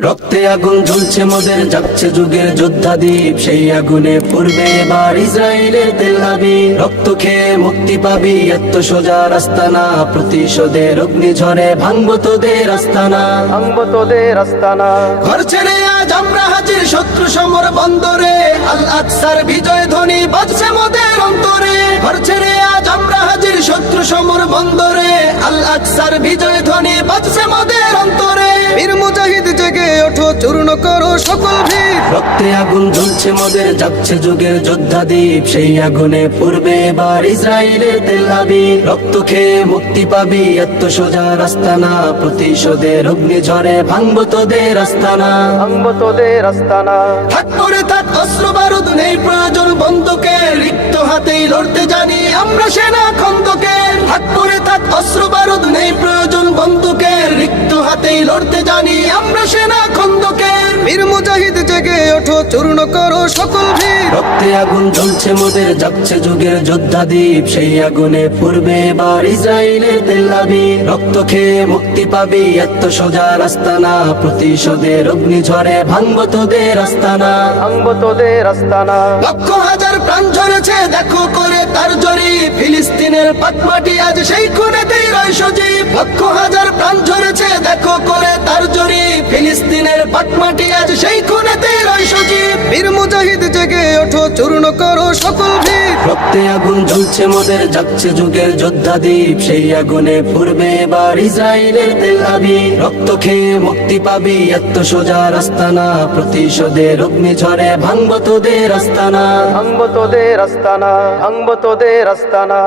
রক্তে আগুন জ্বলছে মোদের, জাগছে যুগের যোদ্ধা দ্বীপ, সেই আগুনে পড়বে এবার ইসরায়েলের তেল আবিব। রক্ত খেয়ে মুক্তি পাবি, এত সোজা রাস্তা না, প্রতিশোধের অগ্নিঝড়ে ভাঙবো তোদের আস্তানা, ভাঙবো তোদের আস্তানা। ঘর ছেড়ে আজ আমরা হাজির শত্রু সমর বন্দরে, আল আকসার বিজয় ধ্বনি বাজছে মোদের অন্তরে। ঘর ছেড়ে আজ আমরা হাজির শত্রু সমর বন্দরে, আল আকসার বিজয় ধ্বনি বাজছে মোদের অন্তরে। বীর মুজাহিদ জেগে ওঠো, চূর্ণ করো সকল ভিড়। রক্তে আগুন জ্বলছে মোদের, জাগছে যুগের যোদ্ধা দ্বীপ, সেই আগুনে পড়বে এবার ইসরায়েলের তেল আবিব। রক্ত খেয়ে মুক্তি পাবি, এত সোজা রাস্তা না, প্রতিশোধের অগ্নিঝড়ে ভাঙবো তোদের আস্তানা, ভাঙবো তোদের আস্তানা। থাক পরে থাক অস্ত্র বারুদ, নেই প্রয়োজন বন্দুকের, রিক্ত হাতেই লড়তে জানি আমরা সেনা খন্দকের। থাক পরে থাক অস্ত্র বারুদ, নেই প্রয়োজন বন্দুকের, রিক্ত হাতেই লড়তে জানি আমরা সেনা খন্দকের। বীর মুজাহিদ জেগে ওঠো, চূর্ণ করো সকল ভিড়। রক্তে আগুন জ্বলছে মোদের, জাগছে যুগের যোদ্ধা দ্বীপ, সেই আগুনে পড়বে এবার ইসরায়েলের তেল আবিব। রক্ত খেয়ে মুক্তি পাবি, এত সোজা রাস্তা না, প্রতিশোধের অগ্নিঝড়ে ভাঙবো তোদের আস্তানা, ভাঙবো তোদের আস্তানা। লক্ষ হাজার প্রাণ ঝরেছে দেখো করে তার জরি, ফিলিস্তিনের পাটমাটি আজ সেই খুনেতেই রয় সজীব। লক্ষ হাজার প্রাণ ঝরেছে দেখো করে তার জরি, ফিলিস্তিনের পাটমাটি আজ সেই খুনেতেই রয় সজীব। বীর মুজাহিদ জেগে ওঠো, চূর্ণ করো সকল ভিড়। রক্তে আগুন জ্বলছে মোদের, জাগছে যুগের যোদ্ধা দ্বীপ, সেই আগুনে পড়বে এবার ইসরায়েলের তেল আবিব। রক্ত খেয়ে মুক্তি পাবি, এত সোজা রাস্তা না, প্রতিশোধের অগ্নিঝড়ে ভাঙবো তোদের আস্তানা, ভাঙবো তোদের আস্তানা, ভাঙবো তোদের আস্তানা।